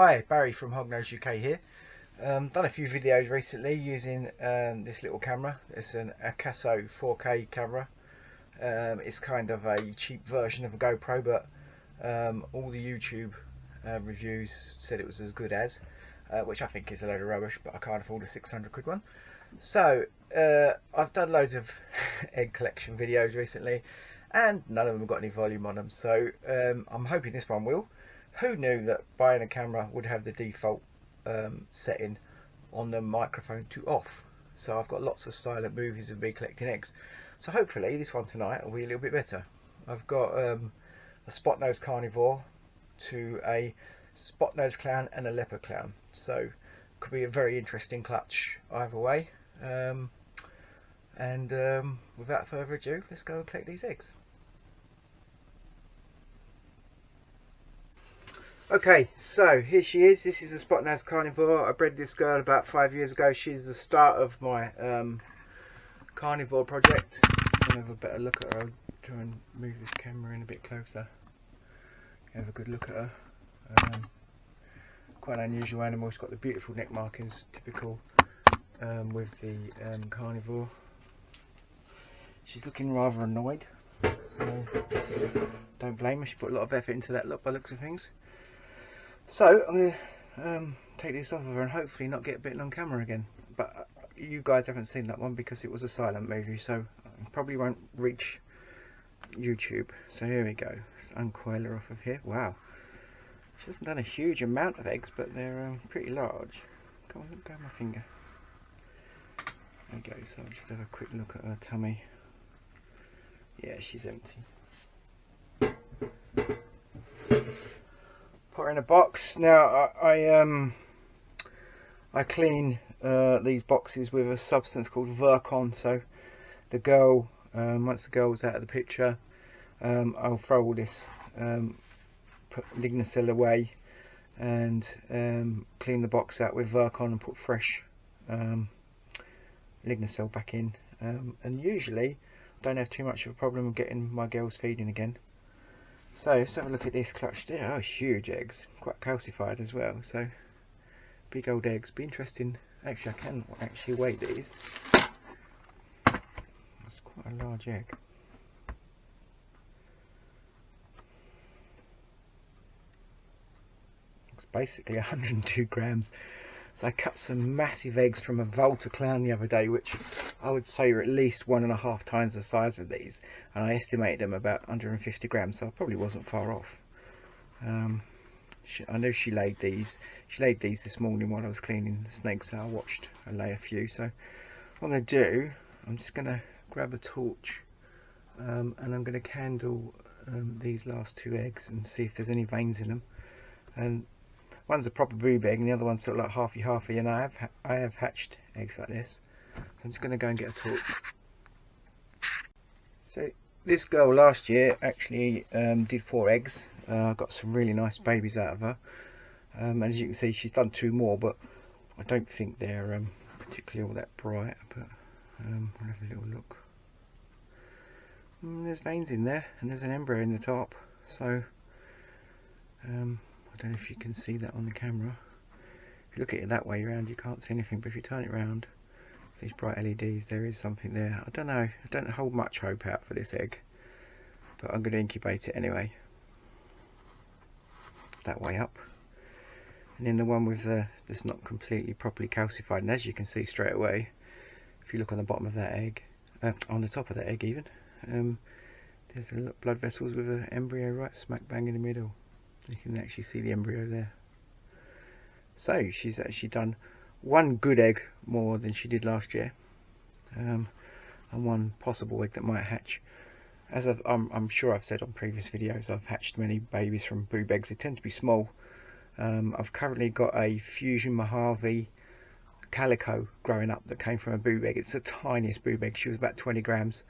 Hi, Barry from Hognose UK here. Done a few videos recently using this little camera. It's an Akaso 4K camera. It's kind of a cheap version of a GoPro, but all the YouTube reviews said it was as good as, which I think is a load of rubbish, but I can't afford a 600 quid one. So I've done loads of egg collection videos recently, and none of them have got any volume on them, so I'm hoping this one will. Who knew that buying a camera would have the default setting on the microphone to off? So I've got lots of silent movies of me collecting eggs. So hopefully this one tonight will be a little bit better. I've got a spot-nosed carnivore to a spot-nosed clown and a leopard clown. So could be a very interesting clutch either way. Without further ado, let's go and collect these eggs. Okay, so here she is. This is a spot-nosed carnivore. I bred this girl about 5 years ago. She's the start of my carnivore project. I'll have a better look at her. I'll try and move this camera in a bit closer. Have a good look at her. Quite an unusual animal. She's got the beautiful neck markings, typical with the carnivore. She's looking rather annoyed, so don't blame her. She put a lot of effort into that look by the looks of things. So I'm going to take this off of her and hopefully not get bitten on camera again. But you guys haven't seen that one because it was a silent movie, so I probably won't reach YouTube. So here we go. Let's uncoil her off of here. Wow. She hasn't done a huge amount of eggs, but they're pretty large. Come on, let go of my finger. There we go. So I'll just have a quick look at her tummy. Yeah, she's empty. Put her in a box. Now I clean these boxes with a substance called Virkon. So the girl, once the girl's out of the picture, I'll throw all this, put Lignosil away, and clean the box out with Virkon and put fresh Lignosil back in. And usually I don't have too much of a problem getting my girls feeding again. So let's have a look at this clutch there. Oh, huge eggs, quite calcified as well. So big old eggs. Be interesting. Actually, I can actually weigh these. That's quite a large egg. It's basically 102 grams. So I cut some massive eggs from a Volta clown the other day, which I would say are at least 1.5 times the size of these, and I estimated them about 150 grams, so I probably wasn't far off. I know she laid these. She laid these this morning while I was cleaning the snakes, so I watched her lay a few. So what I'm going to do, I'm just going to grab a torch and I'm going to candle these last 2 eggs and see if there's any veins in them. And one's a proper boob egg and the other one's sort of like halfy, and I have hatched eggs like this. So I'm just going to go and get a torch. So this girl last year actually did 4 eggs. I got some really nice babies out of her. And as you can see, she's done 2 more, but I don't think they're particularly all that bright. But we'll have a little look. There's veins in there, and there's an embryo in the top. So I don't know if you can see that on the camera. If you look at it that way around, you can't see anything, but if you turn it around, these bright LEDs, there is something there. I don't know, I don't hold much hope out for this egg, but I'm going to incubate it anyway. That way up. And then the one with that's not completely properly calcified, and as you can see straight away, if you look on the bottom of that egg, on the top of that egg even, there's a blood vessels with an embryo right smack bang in the middle. You can actually see the embryo there. So she's actually done 1 good egg more than she did last year, and 1 possible egg that might hatch. As I'm sure I've said on previous videos, I've hatched many babies from boob eggs. They tend to be small. I've currently got a Fusion Mojave calico growing up that came from a boob egg. It's the tiniest boob egg. She was about 20 grams.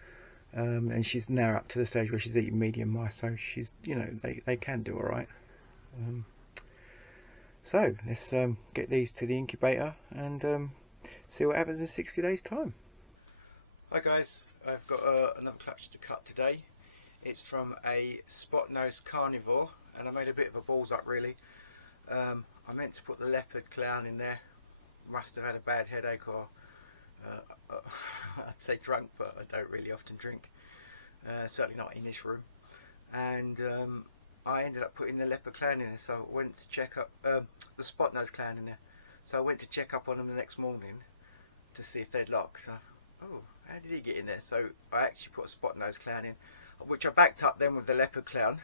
And she's now up to the stage where she's eating medium mice, so she's, you know, they can do alright. So let's get these to the incubator and see what happens in 60 days time. Hi guys, I've got another clutch to cut today. It's from a spot-nosed carnivore, and I made a bit of a balls up really. I meant to put the leopard clown in there. Must have had a bad headache, or I'd say drunk, but I don't really often drink. Certainly not in this room. And I ended up putting the leopard clown in there, so I went to check up the spot nose clown in there. So I went to check up on them the next morning to see if they'd locked. So, oh, how did he get in there? So I actually put a spot nose clown in, which I backed up then with the leopard clown.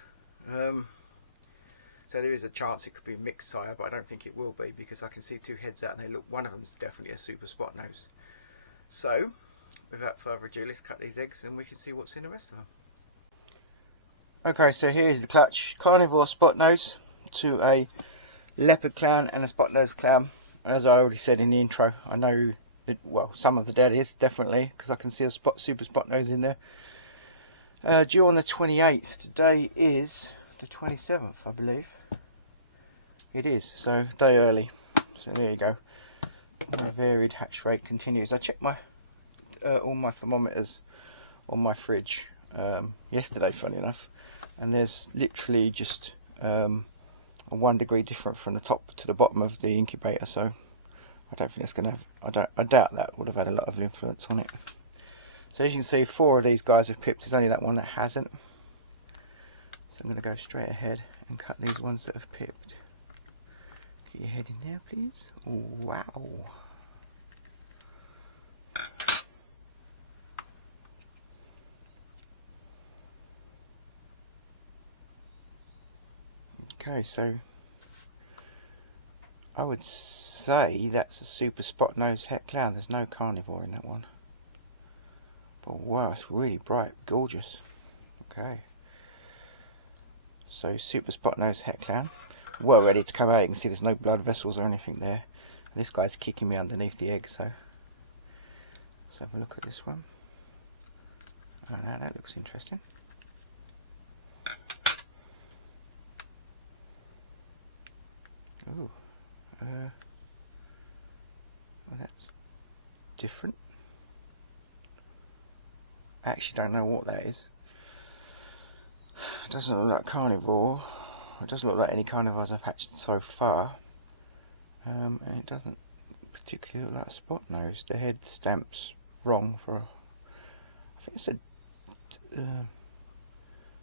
So there is a chance it could be a mixed sire, but I don't think it will be, because I can see two heads out and they look, one of them's definitely a super spot nose. So without further ado, let's cut these eggs and we can see what's in the rest of them. Okay, so here's the clutch. Carnivore spot nose to a leopard clown and a spot nose clown. As I already said in the intro, I know it, well, some of the dead is definitely, because I can see a super spot nose in there. Due on the 28th. Today is the 27th, I believe. It is, so day early. So there you go. My varied hatch rate continues. I checked my all my thermometers on my fridge yesterday, funny enough, and there's literally just a 1 degree different from the top to the bottom of the incubator. So I don't think that's going to have, I doubt that would have had a lot of influence on it. So as you can see, 4 of these guys have pipped. There's only that one that hasn't. So I'm going to go straight ahead and cut these ones that have pipped. Get your head in there, please. Oh, wow. Okay, so I would say that's a super spot nose het clown. There's no carnivore in that one. But wow, it's really bright, gorgeous. Okay. So super spot nose het clown. Well ready to come out. You can see there's no blood vessels or anything there. And this guy's kicking me underneath the egg, so let's have a look at this one. Oh, now that looks interesting. Ooh. Well, that's different. I actually don't know what that is. It doesn't look like carnivore. It doesn't look like any carnivores I've hatched so far. And it doesn't particularly look like a spot nose. The head stamp's wrong for I think it's a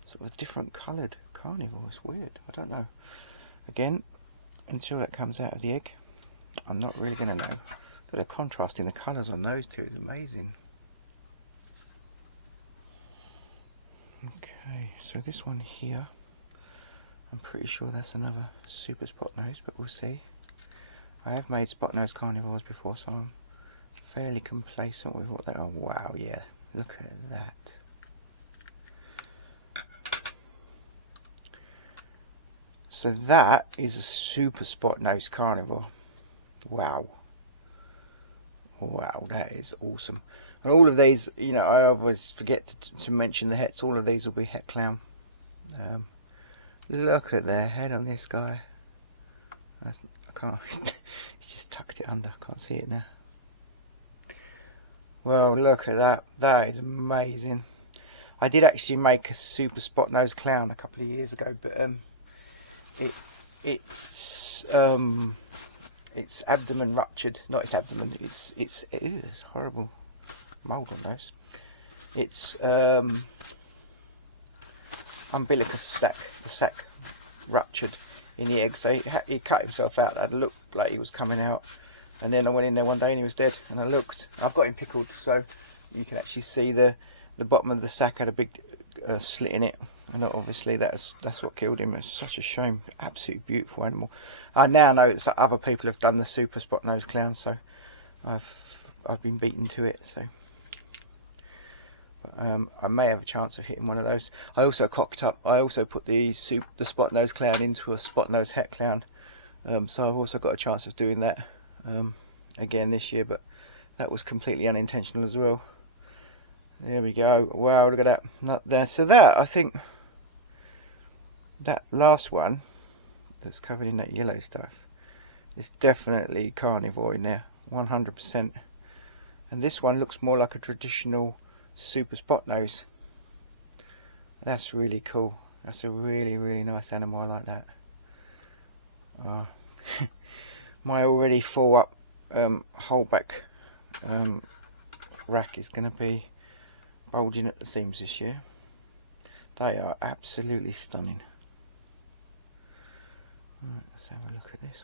sort of a different coloured carnivore. It's weird. I don't know. Again, until that comes out of the egg, I'm not really going to know. Look at the contrast in the colours on those two. It's amazing. Okay, so this one here, I'm pretty sure that's another super spot nose, but we'll see. I have made spot nose carnivores before, so I'm fairly complacent with what they are. Wow, yeah, look at that. So that is a super spot nose carnivore. Wow. Wow, that is awesome. And all of these, you know, I always forget to mention the hets. All of these will be het clown. Look at their head on this guy. I can't. He's just tucked it under. Can't see it now. Well, look at that. That is amazing. I did actually make a super spot nose clown a couple of years ago, but its abdomen ruptured. Not its abdomen. It's horrible mold on those. Its umbilicus sac, the sac ruptured in the egg, so he cut himself out. That looked like he was coming out, and then I went in there one day and he was dead. And I looked. I've got him pickled, so you can actually see the bottom of the sac had a big slit in it, and obviously that's what killed him. It's such a shame. Absolutely beautiful animal. I now know it's that other people have done the super spot nose clown, so I've been beaten to it. So. I may have a chance of hitting one of those. I also cocked up. I also put the spot nose clown into a spot nose het clown, so I've also got a chance of doing that again this year. But that was completely unintentional as well. There we go. Wow, look at that. Not there. So that, I think, that last one that's covered in that yellow stuff is definitely carnivore in there, 100%. And this one looks more like a traditional super spot nose. That's really cool. That's a really nice animal. I like that. my already full up holdback rack is going to be bulging at the seams this year. They are absolutely stunning. Right, let's have a look at this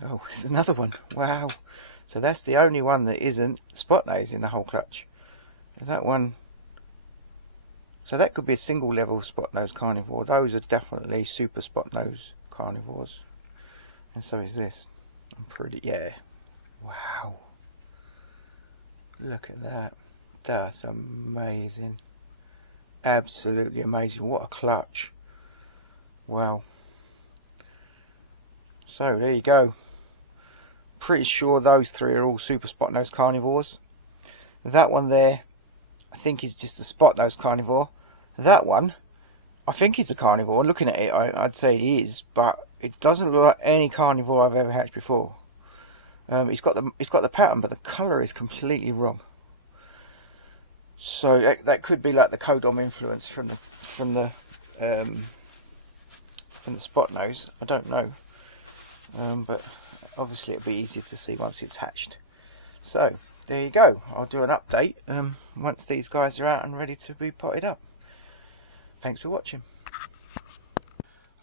one. Oh, it's another one. Wow. So that's the only one that isn't spot nose in the whole clutch. That one, so that could be a single level spot nose carnivore. Those are definitely super spot nose carnivores. And so is this. I'm pretty, yeah. Wow. Look at that. That's amazing. Absolutely amazing. What a clutch. Wow. So there you go. Pretty sure those three are all super spot nose carnivores. That one there, I think is just a spot nose carnivore. That one, I think is a carnivore. Looking at it, I'd say it is, but it doesn't look like any carnivore I've ever hatched before. It's got the pattern, but the colour is completely wrong. So that could be like the Codom influence from the spot nose. I don't know, but obviously it'll be easier to see once it's hatched. So there you go. I'll do an update once these guys are out and ready to be potted up. Thanks for watching.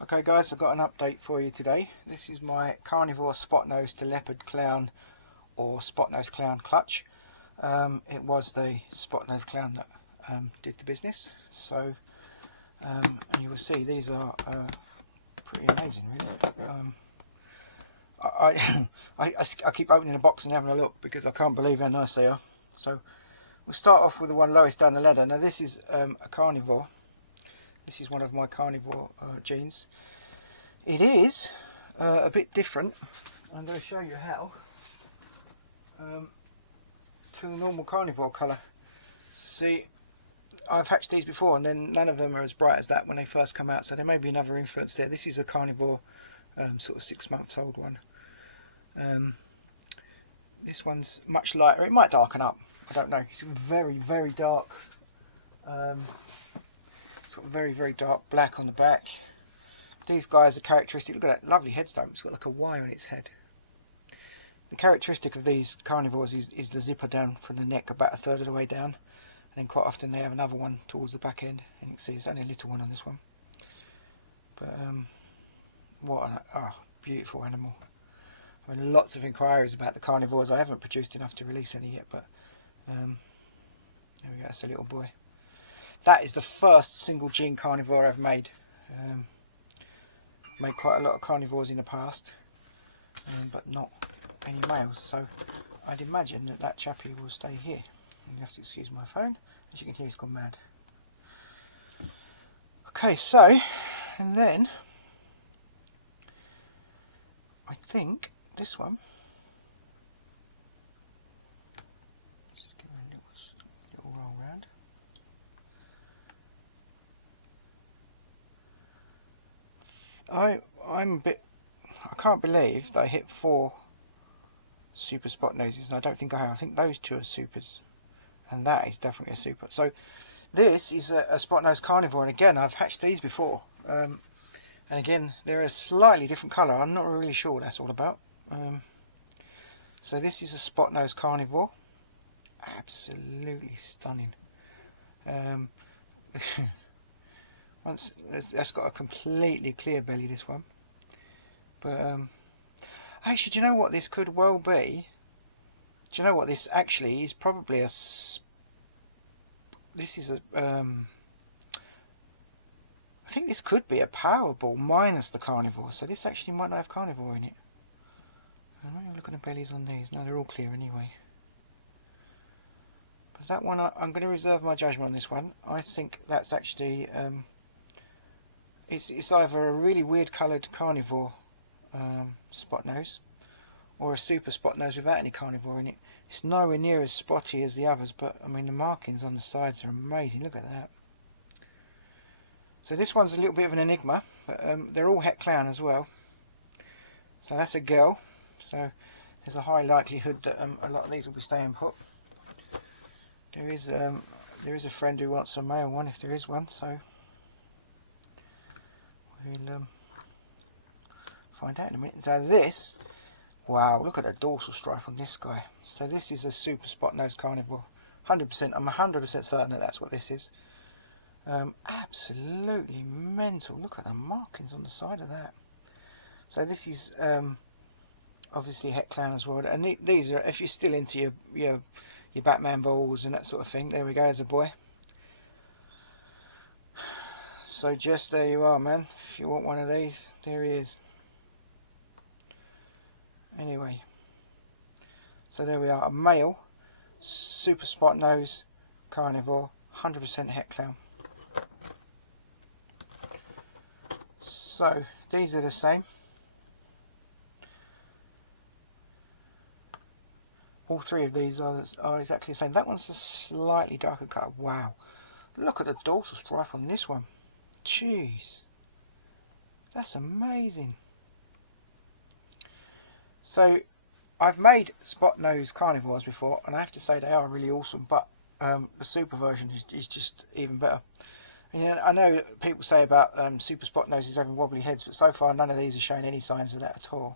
Okay guys, I've got an update for you today. This is my carnivore spot nose to leopard clown or spot nose clown clutch. It was the spot nose clown that did the business. So and you will see these are pretty amazing, really. I keep opening the box and having a look because I can't believe how nice they are. So we'll start off with the one lowest down the ladder. Now this is a carnivore. This is one of my carnivore genes. It is a bit different. I'm going to show you how to the normal carnivore colour. See, I've hatched these before and then none of them are as bright as that when they first come out, so there may be another influence there. This is a carnivore sort of 6 months old one. This one's much lighter. It might darken up, I don't know. It's very, very dark. It's got very, very dark black on the back. These guys are characteristic. Look at that lovely headstone. It's got like a Y on its head. The characteristic of these carnivores is the zipper down from the neck about a third of the way down, and then quite often they have another one towards the back end, and you can see there's only a little one on this one. But what an beautiful animal. I mean, lots of inquiries about the carnivores. I haven't produced enough to release any yet, but there we go, that's a little boy. That is the first single gene carnivore I've made. Made quite a lot of carnivores in the past, but not any males, so I'd imagine that chappie will stay here. You have to excuse my phone. As you can hear, it's gone mad. Okay, so, and then I think this one, just give it a little roll round. I'm a bit, I can't believe that I hit 4 super spot noses, and I don't think I have. I think those 2 are supers, and that is definitely a super. So this is a spot nose carnivore, and again I've hatched these before, and again they're a slightly different colour. I'm not really sure what that's all about. So this is a spot nose carnivore, absolutely stunning. Once that's got a completely clear belly, this one. But actually, do you know what this could well be? Do you know what this actually is? Probably a. This is a. I think this could be a Powerball minus the carnivore. So this actually might not have carnivore in it. I'm going to look at the bellies on these. No, they're all clear anyway. But that one, I'm going to reserve my judgment on this one. I think that's actually. It's either a really weird coloured carnivore spot nose, or a super spot nose without any carnivore in it. It's nowhere near as spotty as the others, but I mean the markings on the sides are amazing. Look at that. So this one's a little bit of an enigma, but they're all het clown as well. So that's a girl. So there's a high likelihood that a lot of these will be staying put. There is a friend who wants a male one if there is one. So we'll find out in a minute. So this, wow, look at the dorsal stripe on this guy. So this is a super spot nose carnivore. 100%, I'm 100% certain that that's what this is. Absolutely mental. Look at the markings on the side of that. So this is obviously het clown as well. And these are, if you're still into your Batman balls and that sort of thing, there we go, as a boy. So just there you are, man. If you want one of these, there he is. Anyway, so there we are, a male super spot nose carnivore, 100% het clown. So these are the same. All three of these are exactly the same. That one's a slightly darker colour. Wow, look at the dorsal stripe on this one. Jeez, that's amazing. So I've made spot nose carnivores before, and I have to say they are really awesome, but the super version is just even better. And, you know, I know people say about super spot noses having wobbly heads, but so far none of these are showing any signs of that at all.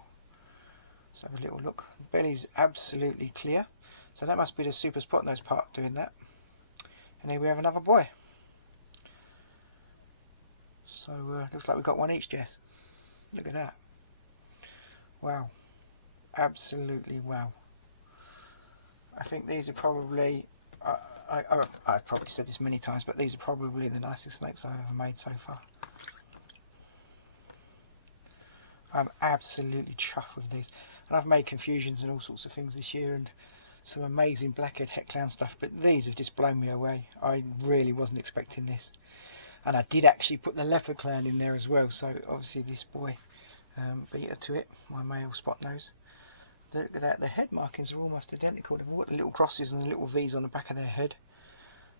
Let's have a little look. The belly's absolutely clear, so that must be the super spot nose part doing that. And here we have another boy. So looks like we've got one each, Jess. Look at that. Wow. Absolutely wow. I think these are probably, I've probably said this many times, but these are probably the nicest snakes I've ever made so far. I'm absolutely chuffed with these. And I've made confusions and all sorts of things this year, and some amazing blackhead het clown stuff, but these have just blown me away. I really wasn't expecting this. And I did actually put the leopard clown in there as well, so obviously this boy beat her to it, my male spot nose. The head markings are almost identical. They've got the little crosses and the little V's on the back of their head.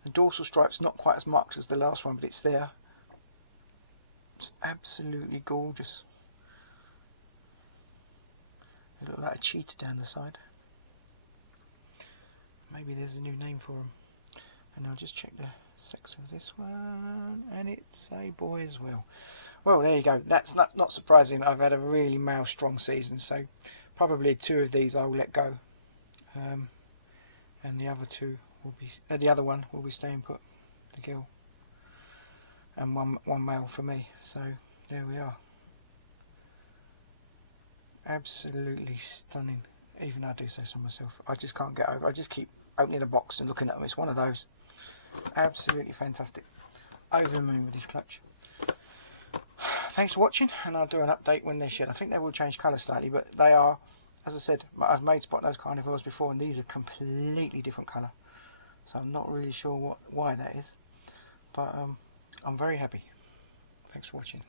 The dorsal stripe's not quite as marked as the last one, but it's there. It's absolutely gorgeous. They look like a cheetah down the side. Maybe there's a new name for them. And I'll just check the sex of this one, and it's a boy as well. Well, there you go. That's not surprising. I've had a really male strong season, so probably two of these I will let go, and the other two will be the other one will be staying put, the girl, and one male for me. So there we are. Absolutely stunning. Even I do say so myself. I just can't get over. I just keep opening the box and looking at them. It's one of those. Absolutely fantastic. Over the moon with this clutch. Thanks for watching, and I'll do an update when they shed. I think they will change colour slightly, but they are, as I said, I've made spot nose carnivores before, and these are completely different colour. So I'm not really sure why that is, but I'm very happy. Thanks for watching.